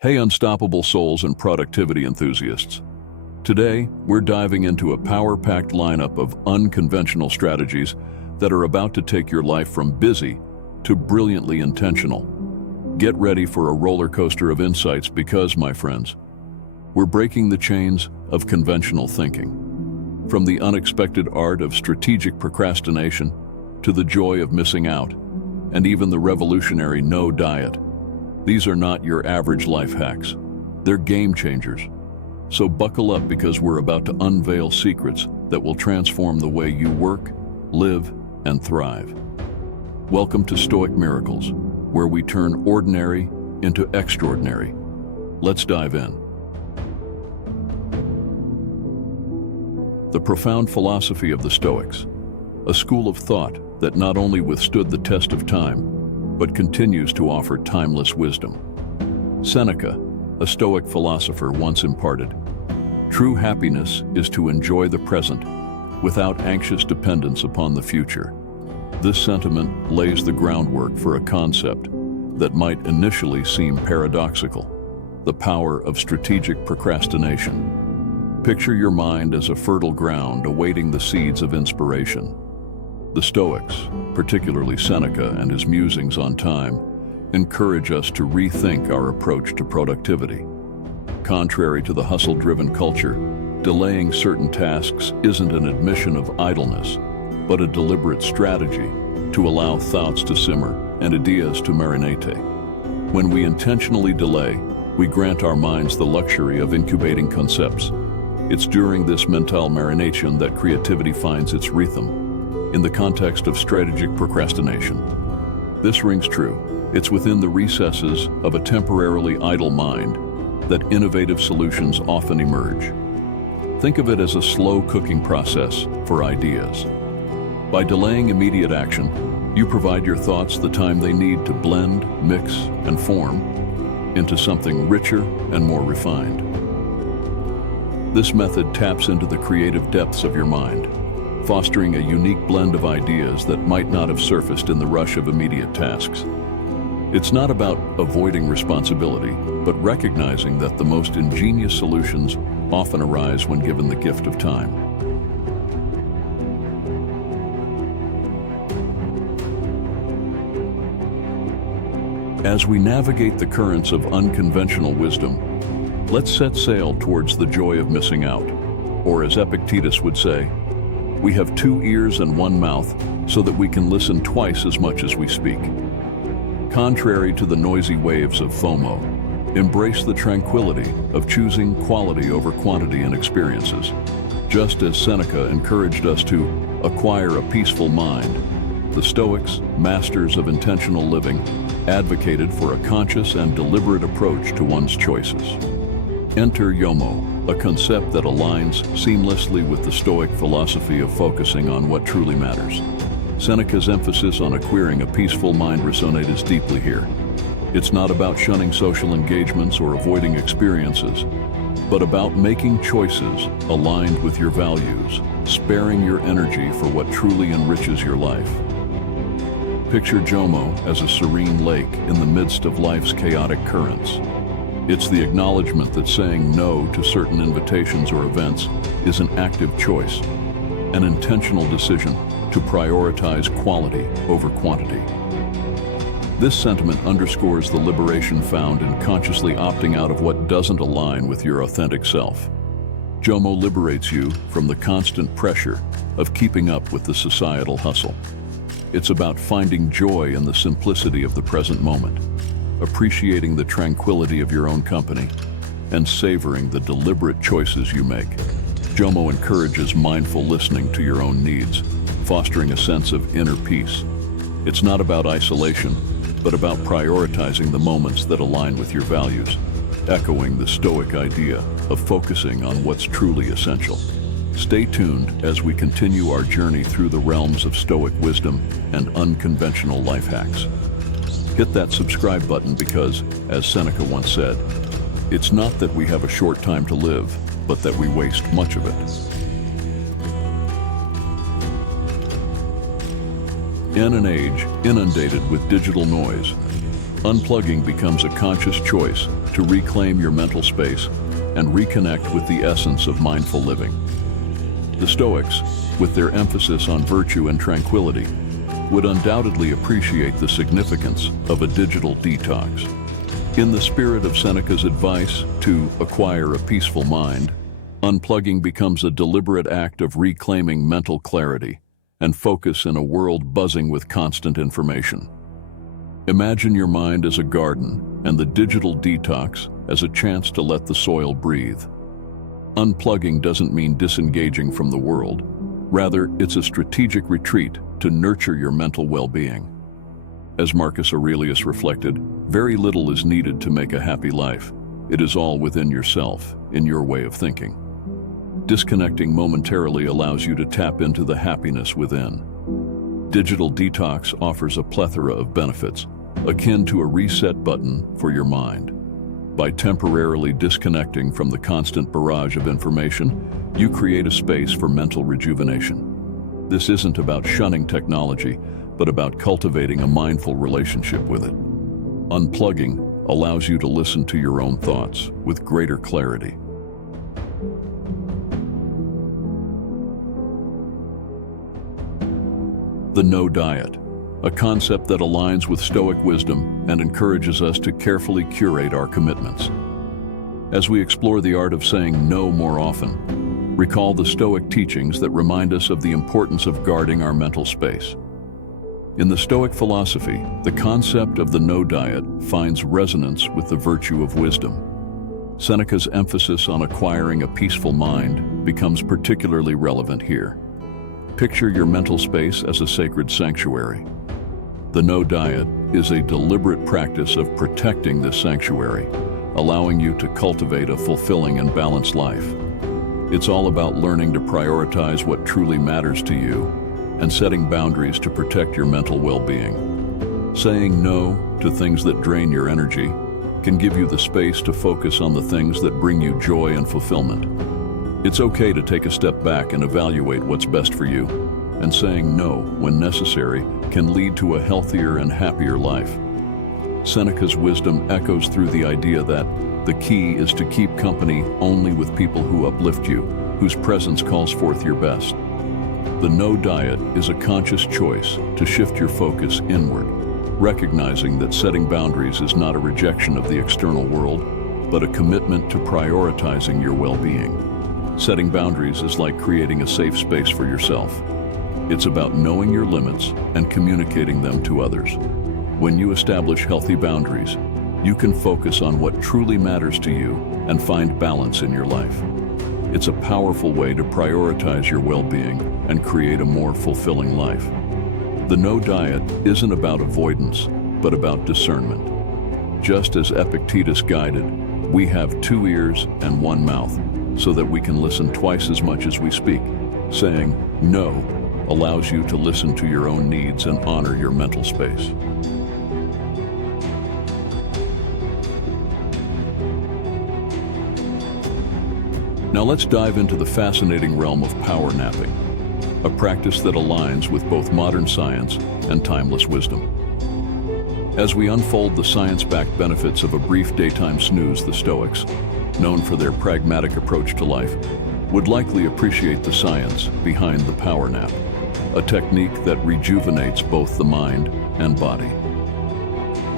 Hey, unstoppable souls and productivity enthusiasts. Today, we're diving into a power-packed lineup of unconventional strategies that are about to take your life from busy to brilliantly intentional. Get ready for a roller coaster of insights because, my friends, we're breaking the chains of conventional thinking. From the unexpected art of strategic procrastination to the joy of missing out, and even the revolutionary no diet. These are not your average life hacks. They're game changers. So buckle up because we're about to unveil secrets that will transform the way you work, live, and thrive. Welcome to Stoic Miracles, where we turn ordinary into extraordinary. Let's dive in. The profound philosophy of the Stoics, a school of thought that not only withstood the test of time, but continues to offer timeless wisdom. Seneca, a Stoic philosopher, once imparted, "True happiness is to enjoy the present without anxious dependence upon the future." This sentiment lays the groundwork for a concept that might initially seem paradoxical: the power of strategic procrastination. Picture your mind as a fertile ground awaiting the seeds of inspiration. The Stoics, particularly Seneca and his musings on time, encourage us to rethink our approach to productivity. Contrary to the hustle-driven culture, delaying certain tasks isn't an admission of idleness, but a deliberate strategy to allow thoughts to simmer and ideas to marinate. When we intentionally delay, we grant our minds the luxury of incubating concepts. It's during this mental marination that creativity finds its rhythm. In the context of strategic procrastination, this rings true. It's within the recesses of a temporarily idle mind that innovative solutions often emerge. Think of it as a slow cooking process for ideas. By delaying immediate action, you provide your thoughts the time they need to blend, mix, and form into something richer and more refined. This method taps into the creative depths of your mind, fostering a unique blend of ideas that might not have surfaced in the rush of immediate tasks. It's not about avoiding responsibility, but recognizing that the most ingenious solutions often arise when given the gift of time. As we navigate the currents of unconventional wisdom, let's set sail towards the joy of missing out, or as Epictetus would say, we have 2 ears and 1 mouth so that we can listen twice as much as we speak. Contrary to the noisy waves of FOMO, embrace the tranquility of choosing quality over quantity in experiences. Just as Seneca encouraged us to acquire a peaceful mind, the Stoics, masters of intentional living, advocated for a conscious and deliberate approach to one's choices. Enter yomo, a concept that aligns seamlessly with the Stoic philosophy of focusing on what truly matters. Seneca's emphasis on acquiring a peaceful mind resonates deeply here. It's not about shunning social engagements or avoiding experiences, but about making choices aligned with your values, sparing your energy for what truly enriches your life. Picture Jomo as a serene lake in the midst of life's chaotic currents. It's the acknowledgement that saying no to certain invitations or events is an active choice, an intentional decision to prioritize quality over quantity. This sentiment underscores the liberation found in consciously opting out of what doesn't align with your authentic self. Jomo liberates you from the constant pressure of keeping up with the societal hustle. It's about finding joy in the simplicity of the present moment, appreciating the tranquility of your own company, and savoring the deliberate choices you make. Jomo encourages mindful listening to your own needs, fostering a sense of inner peace. It's not about isolation, but about prioritizing the moments that align with your values, echoing the Stoic idea of focusing on what's truly essential. Stay tuned as we continue our journey through the realms of Stoic wisdom and unconventional life hacks. Hit that subscribe button because, as Seneca once said, it's not that we have a short time to live, but that we waste much of it. In an age inundated with digital noise, unplugging becomes a conscious choice to reclaim your mental space and reconnect with the essence of mindful living. The Stoics, with their emphasis on virtue and tranquility, would undoubtedly appreciate the significance of a digital detox. In the spirit of Seneca's advice to acquire a peaceful mind, unplugging becomes a deliberate act of reclaiming mental clarity and focus in a world buzzing with constant information. Imagine your mind as a garden and the digital detox as a chance to let the soil breathe. Unplugging doesn't mean disengaging from the world. Rather, it's a strategic retreat to nurture your mental well-being. As Marcus Aurelius reflected, very little is needed to make a happy life. It is all within yourself, in your way of thinking. Disconnecting momentarily allows you to tap into the happiness within. Digital detox offers a plethora of benefits, akin to a reset button for your mind. By temporarily disconnecting from the constant barrage of information, you create a space for mental rejuvenation. This isn't about shunning technology, but about cultivating a mindful relationship with it. Unplugging allows you to listen to your own thoughts with greater clarity. The no diet, a concept that aligns with Stoic wisdom and encourages us to carefully curate our commitments. As we explore the art of saying no more often, recall the Stoic teachings that remind us of the importance of guarding our mental space. In the Stoic philosophy, the concept of the no diet finds resonance with the virtue of wisdom. Seneca's emphasis on acquiring a peaceful mind becomes particularly relevant here. Picture your mental space as a sacred sanctuary. The no diet is a deliberate practice of protecting this sanctuary, allowing you to cultivate a fulfilling and balanced life. It's all about learning to prioritize what truly matters to you and setting boundaries to protect your mental well-being. Saying no to things that drain your energy can give you the space to focus on the things that bring you joy and fulfillment. It's okay to take a step back and evaluate what's best for you, and saying no when necessary can lead to a healthier and happier life. Seneca's wisdom echoes through the idea that the key is to keep company only with people who uplift you, whose presence calls forth your best. The no diet is a conscious choice to shift your focus inward, recognizing that setting boundaries is not a rejection of the external world, but a commitment to prioritizing your well-being. Setting boundaries is like creating a safe space for yourself. It's about knowing your limits and communicating them to others. When you establish healthy boundaries, you can focus on what truly matters to you and find balance in your life. It's a powerful way to prioritize your well-being and create a more fulfilling life. The no diet isn't about avoidance, but about discernment. Just as Epictetus guided, we have 2 ears and 1 mouth, so that we can listen twice as much as we speak. Saying no allows you to listen to your own needs and honor your mental space. Now let's dive into the fascinating realm of power napping, a practice that aligns with both modern science and timeless wisdom. As we unfold the science-backed benefits of a brief daytime snooze, the Stoics, known for their pragmatic approach to life, would likely appreciate the science behind the power nap, a technique that rejuvenates both the mind and body.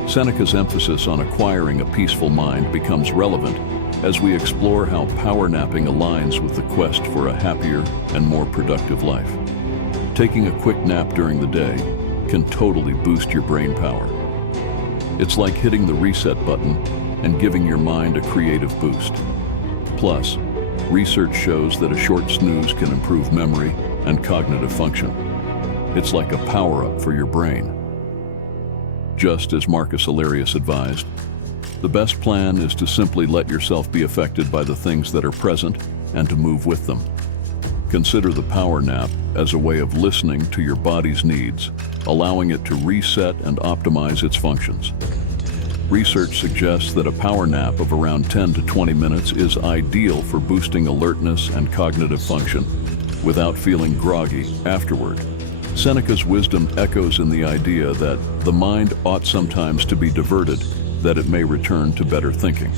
Seneca's emphasis on acquiring a peaceful mind becomes relevant as we explore how power napping aligns with the quest for a happier and more productive life. Taking a quick nap during the day can totally boost your brain power. It's like hitting the reset button and giving your mind a creative boost. Plus, research shows that a short snooze can improve memory and cognitive function. It's like a power-up for your brain. Just as Marcus Aurelius advised, the best plan is to simply let yourself be affected by the things that are present and to move with them. Consider the power nap as a way of listening to your body's needs, allowing it to reset and optimize its functions. Research suggests that a power nap of around 10 to 20 minutes is ideal for boosting alertness and cognitive function without feeling groggy afterward. Seneca's wisdom echoes in the idea that the mind ought sometimes to be diverted that it may return to better thinking.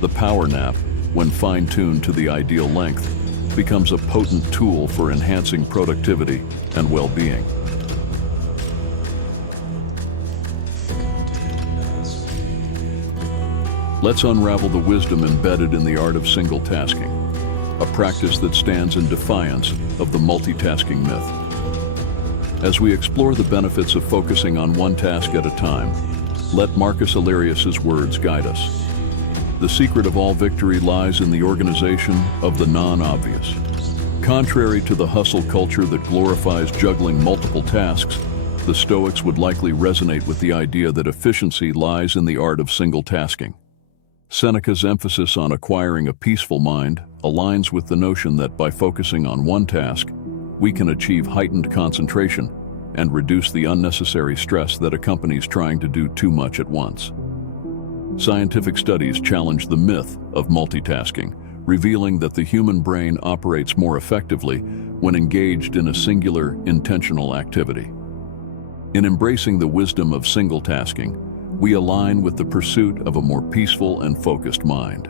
The power nap, when fine-tuned to the ideal length, becomes a potent tool for enhancing productivity and well-being. Let's unravel the wisdom embedded in the art of single tasking, a practice that stands in defiance of the multitasking myth. As we explore the benefits of focusing on one task at a time, let Marcus Aurelius's words guide us. The secret of all victory lies in the organization of the non-obvious. Contrary to the hustle culture that glorifies juggling multiple tasks, the Stoics would likely resonate with the idea that efficiency lies in the art of single tasking. Seneca's emphasis on acquiring a peaceful mind aligns with the notion that by focusing on one task, we can achieve heightened concentration and reduce the unnecessary stress that accompanies trying to do too much at once. Scientific studies challenge the myth of multitasking, revealing that the human brain operates more effectively when engaged in a singular, intentional activity. In embracing the wisdom of single tasking, we align with the pursuit of a more peaceful and focused mind.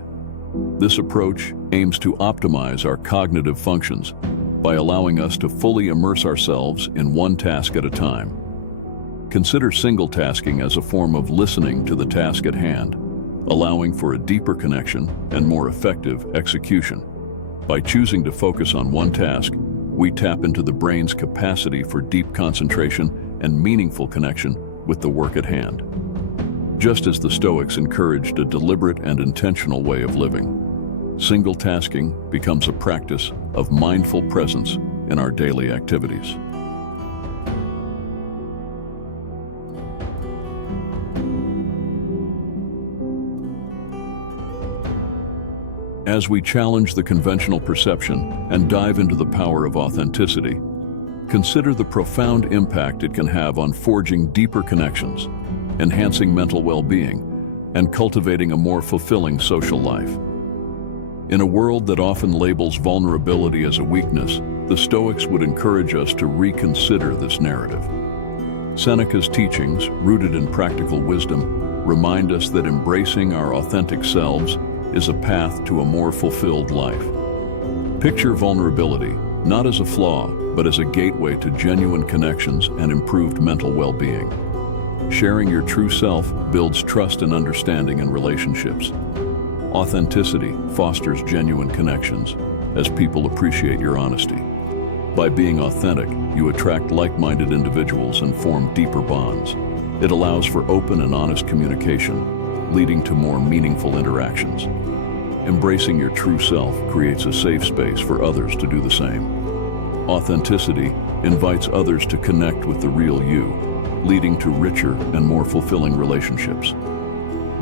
This approach aims to optimize our cognitive functions by allowing us to fully immerse ourselves in one task at a time. Consider single tasking as a form of listening to the task at hand, allowing for a deeper connection and more effective execution. By choosing to focus on one task, we tap into the brain's capacity for deep concentration and meaningful connection with the work at hand. Just as the Stoics encouraged a deliberate and intentional way of living, single tasking becomes a practice of mindful presence in our daily activities. As we challenge the conventional perception and dive into the power of authenticity, consider the profound impact it can have on forging deeper connections, enhancing mental well-being, and cultivating a more fulfilling social life. In a world that often labels vulnerability as a weakness, the Stoics would encourage us to reconsider this narrative. Seneca's teachings, rooted in practical wisdom, remind us that embracing our authentic selves is a path to a more fulfilled life. Picture vulnerability not as a flaw, but as a gateway to genuine connections and improved mental well-being. Sharing your true self builds trust and understanding in relationships. Authenticity fosters genuine connections, as people appreciate your honesty. By being authentic, you attract like-minded individuals and form deeper bonds. It allows for open and honest communication, leading to more meaningful interactions. Embracing your true self creates a safe space for others to do the same. Authenticity invites others to connect with the real you, leading to richer and more fulfilling relationships.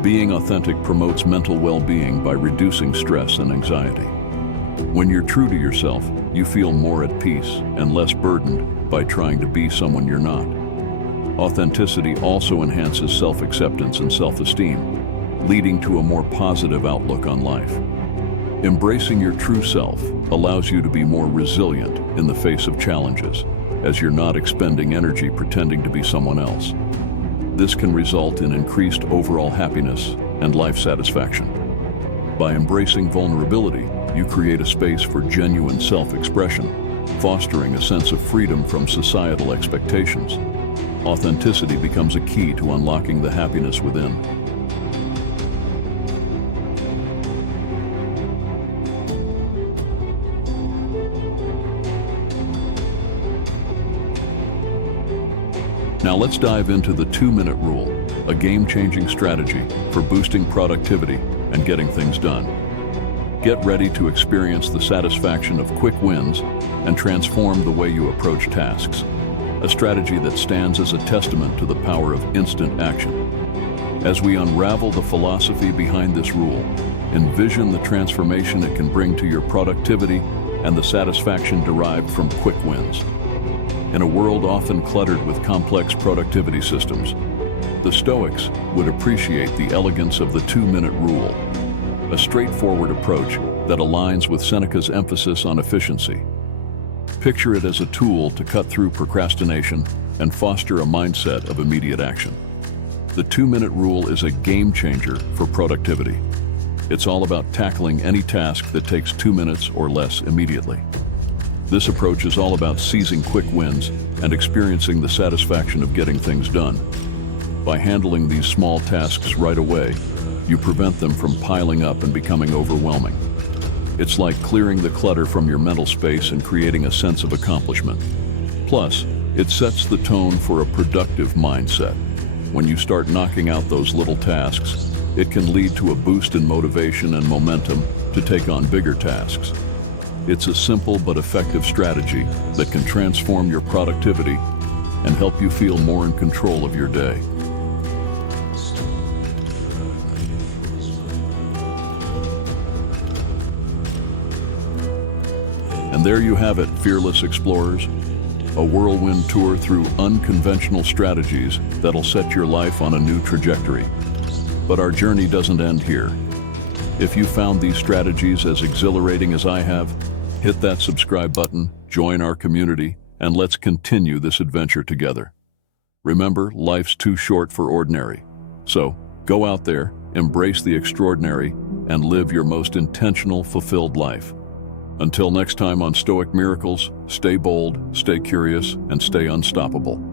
Being authentic promotes mental well-being by reducing stress and anxiety. When you're true to yourself, you feel more at peace and less burdened by trying to be someone you're not. Authenticity also enhances self-acceptance and self-esteem, leading to a more positive outlook on life. Embracing your true self allows you to be more resilient in the face of challenges, as you're not expending energy pretending to be someone else. This can result in increased overall happiness and life satisfaction. By embracing vulnerability, you create a space for genuine self-expression, fostering a sense of freedom from societal expectations. Authenticity becomes a key to unlocking the happiness within. Now let's dive into the 2-minute rule, a game-changing strategy for boosting productivity and getting things done. Get ready to experience the satisfaction of quick wins and transform the way you approach tasks, a strategy that stands as a testament to the power of instant action. As we unravel the philosophy behind this rule, envision the transformation it can bring to your productivity and the satisfaction derived from quick wins. In a world often cluttered with complex productivity systems, the Stoics would appreciate the elegance of the 2-minute rule, a straightforward approach that aligns with Seneca's emphasis on efficiency. Picture it as a tool to cut through procrastination and foster a mindset of immediate action. The 2-minute rule is a game changer for productivity. It's all about tackling any task that takes 2 minutes or less immediately. This approach is all about seizing quick wins and experiencing the satisfaction of getting things done. By handling these small tasks right away, you prevent them from piling up and becoming overwhelming. It's like clearing the clutter from your mental space and creating a sense of accomplishment. Plus, it sets the tone for a productive mindset. When you start knocking out those little tasks, it can lead to a boost in motivation and momentum to take on bigger tasks. It's a simple but effective strategy that can transform your productivity and help you feel more in control of your day. And there you have it, fearless explorers. A whirlwind tour through unconventional strategies that'll set your life on a new trajectory. But our journey doesn't end here. If you found these strategies as exhilarating as I have, hit that subscribe button, join our community, and let's continue this adventure together. Remember, life's too short for ordinary. So, go out there, embrace the extraordinary, and live your most intentional, fulfilled life. Until next time on Stoic Miracles, stay bold, stay curious, and stay unstoppable.